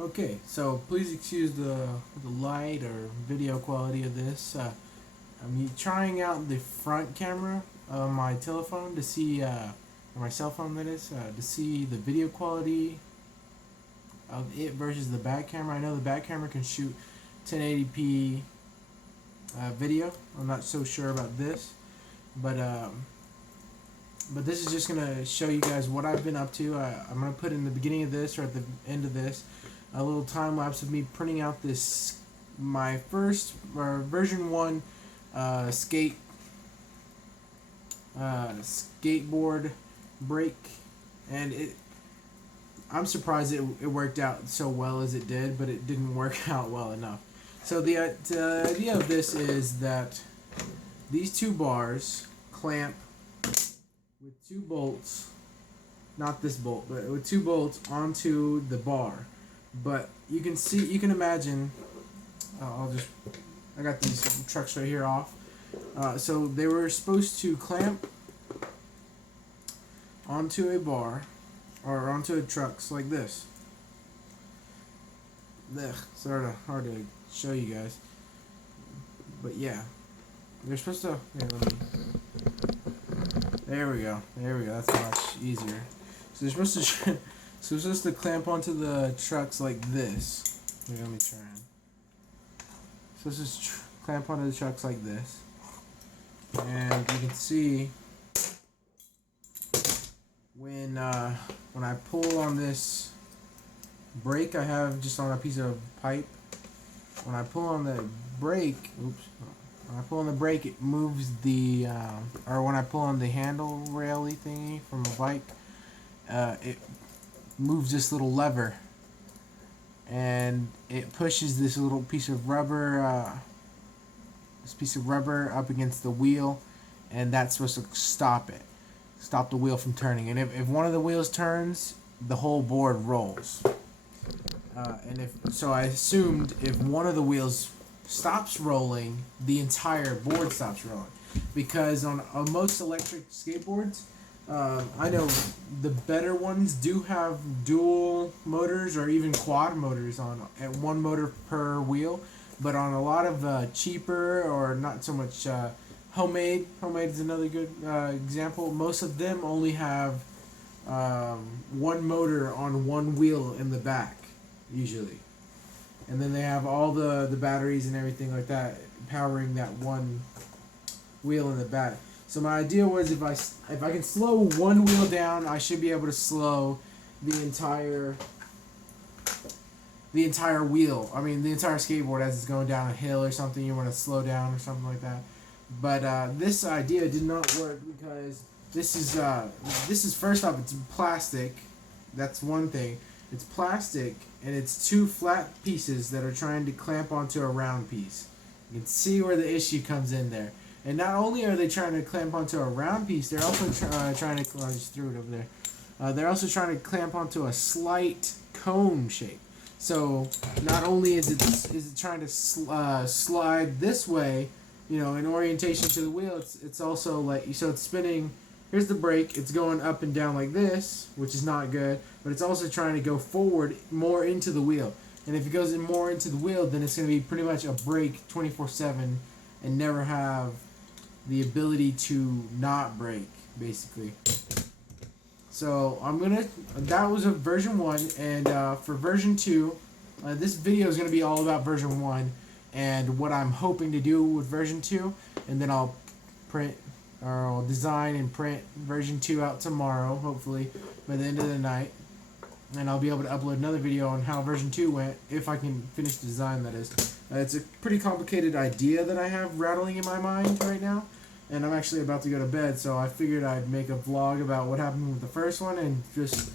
Okay, so please excuse the light or video quality of this. I'm trying out the front camera of my telephone to see, or my cell phone that is, to see the video quality of it versus the back camera. I know the back camera can shoot 1080p video. I'm not so sure about this, but but this is just gonna show you guys what I've been up to. I'm gonna put in the beginning of this or at the end of this a little time lapse of me printing out this my first or version 1 skate skateboard brake, and I'm surprised it worked out so well as it did, but it didn't work out well enough. So the idea of this is that these two bars clamp with two bolts, not this bolt, but with two bolts onto the bar. But you can imagine. I got these trucks right here off. So they were supposed to clamp onto a bar or onto a trucks like this. Ugh, sort of hard to show you guys, but yeah, they're supposed to. Here, let me. There we go. There we go. That's much easier. So they're supposed to. So they're supposed to clamp onto the trucks like this. Here, let me try. So this is clamp onto the trucks like this, and you can see when I pull on this brake I have just on a piece of pipe. When I pull on the brake, when I pull on the brake, it moves the, or when I pull on the handle raily thingy from a bike, it moves this little lever, and it pushes this little piece of rubber, up against the wheel, and that's supposed to stop the wheel from turning. And if one of the wheels turns, the whole board rolls. I assumed if one of the wheels stops rolling, the entire board stops rolling. Because on most electric skateboards, I know the better ones do have dual motors or even quad motors at one motor per wheel. But on a lot of cheaper or not so much homemade is another good example. Most of them only have one motor on one wheel in the back, usually, and then they have all the batteries and everything like that powering that one wheel in the back. So my idea was if I can slow one wheel down, I should be able to slow the entire wheel. I mean the entire skateboard as it's going down a hill or something. You want to slow down or something like that. But this idea did not work because this is first off, it's plastic. That's one thing. It's plastic, and it's two flat pieces that are trying to clamp onto a round piece. You can see where the issue comes in there. And not only are they trying to clamp onto a round piece, they're also trying to. I just threw it over there. They're also trying to clamp onto a slight cone shape. So not only is it trying to slide this way, in orientation to the wheel, it's also like, so it's spinning. Here's the brake. It's going up and down like this, which is not good. But it's also trying to go forward more into the wheel. And if it goes in more into the wheel, then it's going to be pretty much a brake 24/7 and never have the ability to not brake, basically. So that was a version 1, and for version 2, this video is going to be all about version 1 and what I'm hoping to do with version 2, and then I'll design and print version 2 out tomorrow, hopefully by the end of the night, and I'll be able to upload another video on how version 2 went, if I can finish the design, that is. It's a pretty complicated idea that I have rattling in my mind right now, and I'm actually about to go to bed, so I figured I'd make a vlog about what happened with the first one and just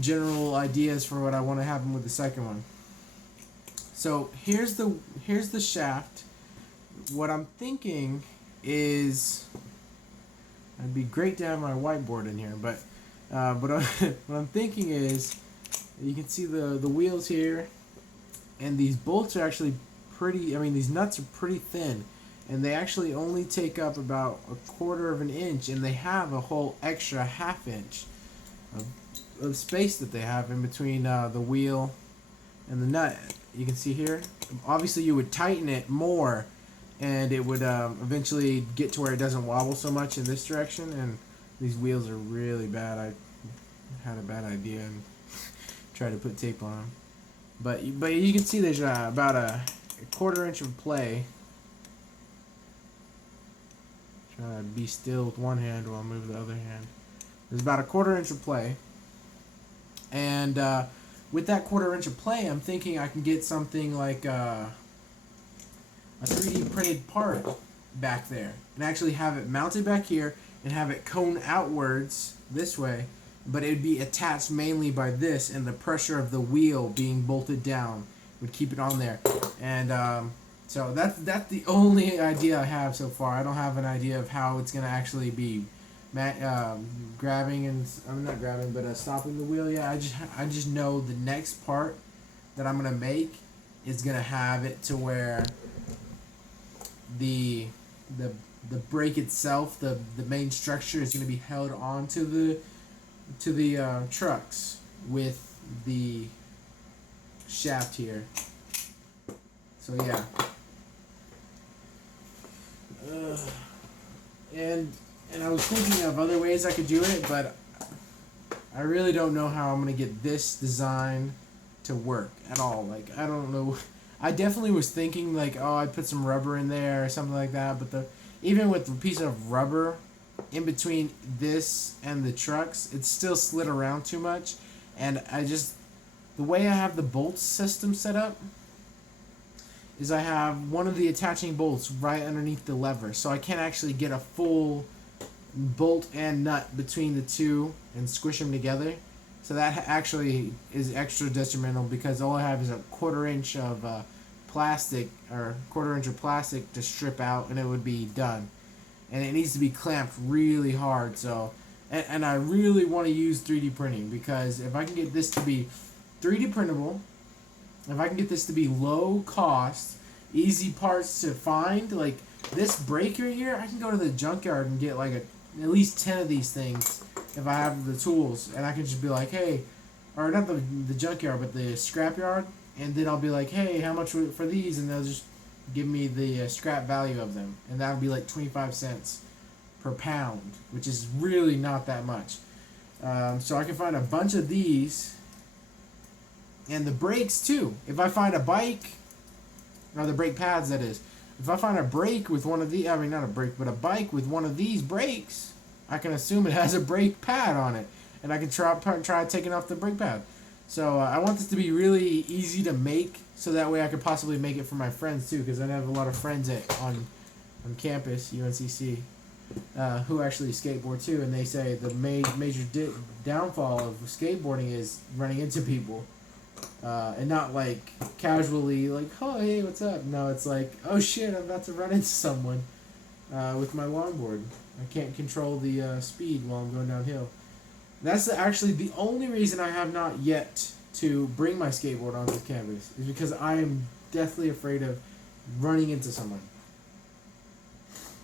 general ideas for what I want to happen with the second one. So here's the shaft. What I'm thinking is, it'd be great to have my whiteboard in here, but what I'm thinking is, you can see the wheels here, and these bolts are actually pretty. I mean, these nuts are pretty thin, and they actually only take up about 1/4 of an inch, and they have a whole extra 1/2 inch of space that they have in between the wheel And the nut, you can see here, obviously you would tighten it more and it would eventually get to where it doesn't wobble so much in this direction. And these wheels are really bad. I had a bad idea and tried to put tape on them. But you can see there's about a 1/4 inch of play. Try to be still with one hand while I move the other hand. There's about a 1/4 inch of play. And with that 1/4 inch of play, I'm thinking I can get something like a 3D printed part back there and actually have it mounted back here and have it cone outwards this way, but it would be attached mainly by this, and the pressure of the wheel being bolted down would keep it on there. And so that's the only idea I have so far. I don't have an idea of how it's gonna actually be grabbing and I'm not grabbing, but stopping the wheel. Yeah, I just know the next part that I'm gonna make is gonna have it to where the brake itself, the main structure, is gonna be held on to the trucks with the shaft here. So yeah. And I was thinking of other ways I could do it, but I really don't know how I'm gonna get this design to work at all. Like, I don't know. I definitely was thinking like, oh, I'd put some rubber in there or something like that, but even with the piece of rubber in between this and the trucks, it's still slid around too much. And the way I have the bolt system set up is I have one of the attaching bolts right underneath the lever, so I can't actually get a full bolt and nut between the two and squish them together. So that actually is extra detrimental, because all I have is a 1/4 inch of plastic, or 1/4 inch of plastic to strip out, and it would be done. And it needs to be clamped really hard. So, and I really want to use 3D printing, because if I can get this to be 3D printable, if I can get this to be low cost, easy parts to find, like this breaker here, I can go to the junkyard and get like at least 10 of these things if I have the tools, and I can just be like, hey, or not the junkyard, but the scrapyard, and then I'll be like, hey, how much for these, and they'll just give me the scrap value of them, and that'll be like 25 cents per pound, which is really not that much. So I can find a bunch of these, and the brakes too. If I find a bike, or the brake pads, that is, if I find a brake with one of these, I mean not a brake, but a bike with one of these brakes, I can assume it has a brake pad on it, and I can try taking off the brake pad. So I want this to be really easy to make, so that way I could possibly make it for my friends too, because I have a lot of friends on campus, UNCC, who actually skateboard too, and they say the major downfall of skateboarding is running into people. And not like casually like, oh hey, what's up? No, it's like, oh shit, I'm about to run into someone with my longboard. I can't control the speed while I'm going downhill. That's actually the only reason I have not yet to bring my skateboard onto campus, is because I am deathly afraid of running into someone.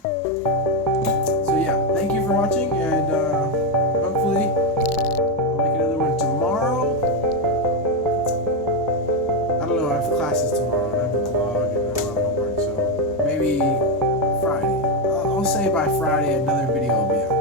So yeah, thank you for watching, and hopefully I'll make another one tomorrow. I don't know, I have classes tomorrow, and I have a vlog and a lot of homework, so maybe Friday. I'll say by Friday another video will be out.